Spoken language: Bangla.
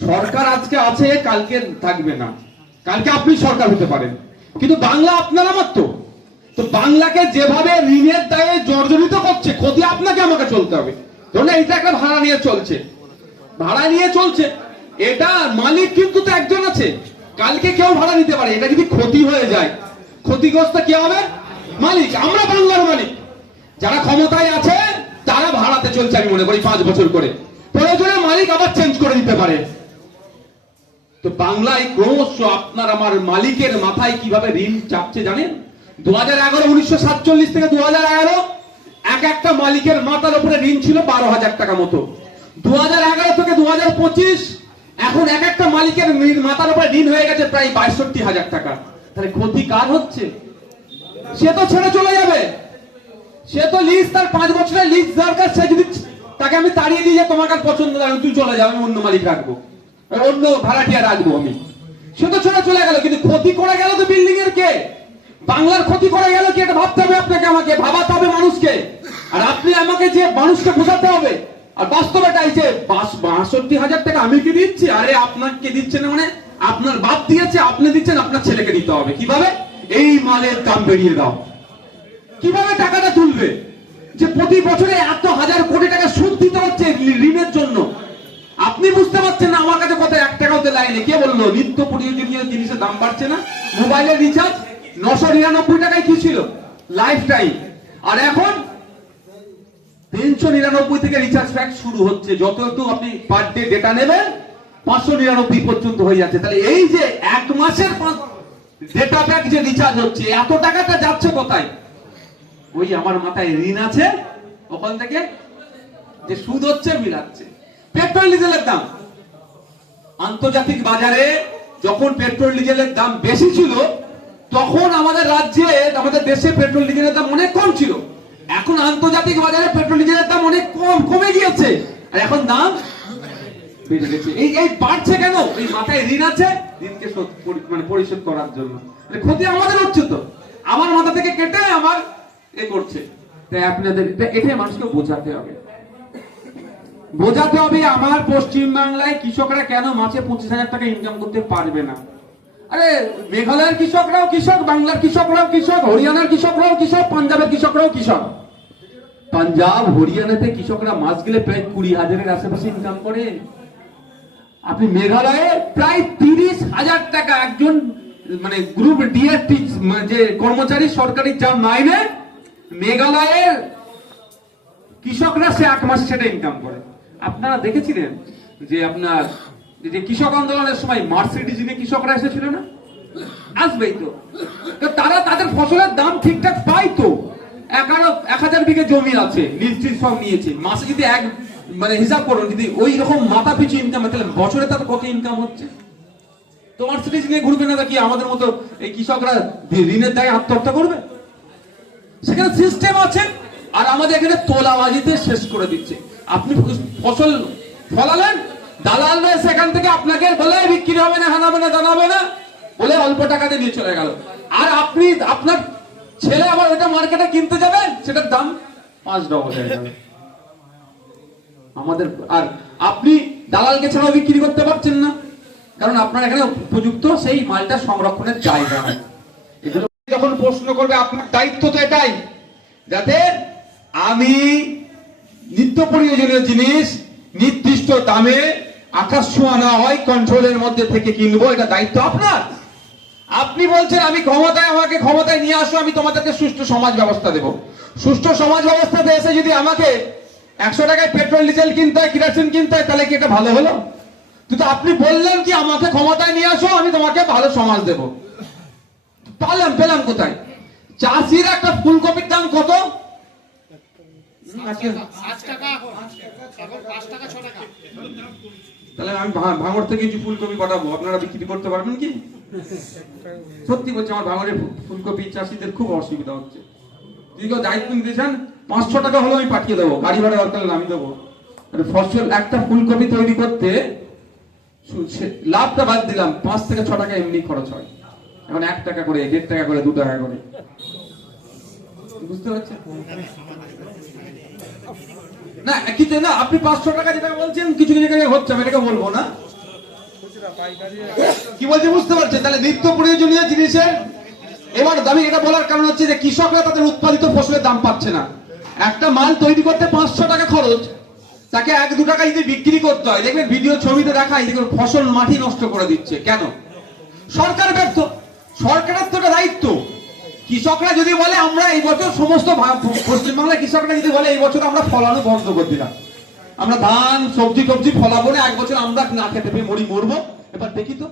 সরকার আজকে আছে, কালকে থাকবে না। কালকে আপনি সরকার হতে পারেন। কিন্তু বাংলা আপনার আমার তো। তো বাংলাকে যেভাবে ঋণের দায়ে জর্জরিত করছে, ক্ষতি আপনাকে আমাকে চলতে হবে। ধরুন এটা একটা ভাড়া নিয়ে চলছে। ভাড়া নিয়ে চলছে। এটা মালিক কিন্তু তো একজন আছে। কালকে কেউ ভাড়া নিতে পারে। এটা যদি ক্ষতি হয়ে যায়, ক্ষতিগ্রস্ত কে হবে? মালিক। আমরা বাংলার মালিক। যারা ক্ষমতায় আছে, তারা ভাড়াতে চলছে আমি মনে করি পাঁচ বছর করে। প্রয়োজনে মালিক আবার চেঞ্জ করে দিতে পারে। তো বাংলায় ক্রমশ আপনার আমার মালিকের মাথায় কীভাবে ঋণ চাপছে জানেন? দু হাজার এগারো, উনিশশো সাতচল্লিশ থেকে দু হাজার এগারো, এক একটা মালিকের মাথার উপরে ঋণ ছিল বারো হাজার টাকা মতো। দু হাজার এগারো থেকে দু হাজার পঁচিশ, এখন এক একটা মালিকের মাথার উপরে ঋণ হয়ে গেছে প্রায় বাইষট্টি হাজার টাকা। তাহলে ক্ষতি কার হচ্ছে? সে তো ছেড়ে চলে যাবে। সে তো লিজ তার পাঁচ বছরের লিজ দরকার, সে যদি তাকে আমি তাড়িয়ে দিয়ে তোমার কাছে পছন্দ তুই চলে যাবে, আমি অন্য মালিক রাখব। অন্য ভাড়াটিয়া রাখব আমি। সে তো ছেড়ে চলে গেল, কিন্তু ক্ষতি করে গেল তো বিল্ডিং এর কে? বাংলার ক্ষতি করে গেল কি এটা ভাবতে হবে আপনাকে আমাকে? ভাবাতে হবে মানুষকে। আর আপনি আমাকে যে মানুষকে বোঝাতে হবে, আর বাস্তবে এটাই যে বাষট্টি হাজার টাকা আমি কি দিচ্ছি? আরে আপনাকে দিচ্ছেন মানে? আপনার বাপ দিয়েছে, আপনি দিচ্ছেন, আপনার ছেলেকে দিতে হবে। কীভাবে? এই মালের দাম বেরিয়ে দাও। কীভাবে টাকাটা তুলবে? যে প্রতি বছরে এত হাজার কোটি টাকা সুদ দিতে হচ্ছে ঋণের জন্য। আপনি বুঝতে পারছেন না আমার কাছে কত এক টাকাও তো লাইনে কে বলল? নিত্য প্রয়োজনীয় জিনিসের দাম বাড়ছে না? মোবাইলের রিচার্জ নশো নিরানব্বই টাকায় কি ছিল? লাইফ টাইম আর এখন তিনশো নিরানব্বই থেকে রিচার্জ প্যাক শুরু হচ্ছে। যত একটু আপনি পার ডে ডেটা নেবেন, পাঁচশো নিরানব্বই পর্যন্ত হয়ে যাচ্ছে। তাহলে এই যে এক মাসের ডেটা প্যাক যে রিচার্জ হচ্ছে, এত টাকাটা যাচ্ছে কোথায়? ওই আমার মাথায় ঋণ আছে, ওখান থেকে যে সুদ হচ্ছে মিলাচ্ছে পেট্রোল ডিজেলের দাম। আন্তর্জাতিক বাজারে যখন পেট্রোল ডিজেলের দাম বেশি ছিল, তখন আমাদের রাজ্যে, আমাদের দেশে পেট্রোল ডিজেলের দাম অনেক কম ছিল। এখন আন্তর্জাতিক বাজারে পেট্রোল ডিজেলের দাম অনেক কম, কমে গিয়েছে। আর এখন দাম বেড়ে গেছে। এই এই বাড়ছে কেন? এই মাথায় ঋণ আছে? ঋণকে মানে পরিশোধ করার জন্য। মানে ক্ষতি আমাদের হচ্ছে তো। আমার মাথা থেকে কেটে আমার এ করছে। তাই আপনাদের, এটা- এটাই মানুষকে বোঝাতে হবে। বোঝাতে হবে আমার পশ্চিম বাংলায় কৃষকরা কেন মাসে পঁচিশ হাজার টাকা ইনকাম করতে পারবে না? আরে, মেঘালয়ের কৃষকরাও কৃষক, বাংলার কৃষকরাও কৃষক, হরিয়ানার কৃষকরাও কৃষক, পাঞ্জাবের কৃষকরাও কৃষক। পাঞ্জাব, হরিয়ানাতে কৃষকরা মাস গেলে প্রায় কুড়ি হাজারের আশেপাশে ইনকাম করে। আপনি মেঘালয়ে প্রায় তিরিশ হাজার টাকা একজন মানে গ্রুপ ডিএসটি যে কর্মচারী সরকারি যা মাইনে, মেঘালয়ের কৃষকরা সে এক মাস সেটা ইনকাম করে। আপনারা দেখেছিলেন যে আপনার যে কৃষক আন্দোলনের সময় মার্সিডিজ নিয়ে কৃষকরা এসেছিল না? আসবেই তো। তারা তাদের ফসলের দাম ঠিকঠাক পায় তো। এগারো, এক হাজার বিঘে জমি আছে নিশ্চিত সব নিয়েছে। মাসে যদি এক মানে হিসাব করুন, যদি ওই রকম মাথা পিছু ইনকাম তাহলে বছরে তার কত ইনকাম হচ্ছে? তো মার্সিডিজ নিয়ে ঘুরবে না কি আমাদের মতো এই কৃষকরা ঋণের দায়ে আত্মহত্যা করবে? সেখানে সিস্টেম আছে, আর আমাদের এখানে তোলাবাজিতে শেষ করে দিচ্ছে। আপনি ফসল ফলালেন দালালরা সেখান থেকে আপনাকে বলে বিক্রি হবে না, হানাবে না, জানাবে না, বলে অল্প টাকাতে নিয়ে চলে গেল। আর আপনি, আপনার ছেলে আবার ওটা মার্কেটে কিনতে যাবে? সেটার দাম পাঁচ ডবল হয়ে যাবে। আমাদের, আর আপনি দালালকে ছাড়া বিক্রি করতে পারছেন না। কারণ আপনার এখানে উপযুক্ত সেই মালটা সংরক্ষণের জায়গা যখন প্রশ্ন করবে, আপনার দায়িত্ব তো এটাই, যাতে আমি নিত্য প্রয়োজনীয় জিনিস, নির্দিষ্ট দামে আকাশ ছোঁয়া না হয় কন্ট্রোলের মধ্যে থেকে কিনবো, এটা দায়িত্ব আপনার। আপনি বলছেন, আমি ক্ষমতায়, আমাকে ক্ষমতায় নিয়ে আসো, আমি তোমাদেরকে সুষ্ঠু সমাজ ব্যবস্থা দেব। সুষ্ঠু সমাজ ব্যবস্থাতে এসে যদি আমাকে একশো টাকায় পেট্রোল ডিজেল কিনতে হয় কিরাসিন কিনতে হয়, তাহলে কি এটা ভালো হলো? কিন্তু আপনি বললেন কি, আমাকে ক্ষমতায় নিয়ে আসো, আমি তোমাকে ভালো সমাজ দেব। পালাম, পেলাম কোথায়? চাষির একটা ফুলকপির দাম কত আজকে পাঁচ টাকা এখন এখন পাঁচ টাকা ছ টাকা তাহলে আমি থেকে কিছু ফুলকপি পাঠাবো, আপনারা বিক্রি করতে পারবেন কি? সত্যি আমার ফুলকপি চাষিদের খুব অসুবিধা হচ্ছে। কেউ দায়িত্ব নিতে পাঁচশো টাকা হলেও আমি পাঠিয়ে দেবো, গাড়ি ভাড়া দরকার আমি দেবো। ফসল, একটা ফুলকপি তৈরি করতে লাভটা বাদ দিলাম, পাঁচ থেকে ছ টাকা এমনি খরচ হয়। এখন এক টাকা করে, দেড় টাকা করে, দু টাকা করে। বুঝতে পারছেন? না কিছু না, আপনি পাঁচশো টাকা যেটা বলছেন, কিছু কিছু জায়গায় হচ্ছে, আমি এটাকে বলব না। কি বলছি বুঝতে পারছেন? তাহলে নিত্য প্রয়োজনীয় জিনিসের, এবার আমি এটা বলার কারণ হচ্ছে যে কৃষকরা তাদের উৎপাদিত ফসলের দাম পাচ্ছে না। একটা মাল তৈরি করতে পাঁচশো টাকা খরচ, তাকে এক দু টাকা যদি বিক্রি করতে হয়, দেখবেন ভিডিও ছবিতে দেখায় দেখবেন ফসল মাটি নষ্ট করে দিচ্ছে। কেন? সরকার ব্যর্থ। সরকারের তো দায়িত্ব। কৃষকরা যদি বলে আমরা এই বছর সমস্ত পশ্চিমবাংলার কৃষকরা যদি বলে এই বছর আমরা ফলানো বন্ধ করে দিলাম, আমরা ধান, সবজি টবজি ফলাবো না, এক বছর আমরা না খেতে পেয়ে মরি মরবো। এবার দেখি তো।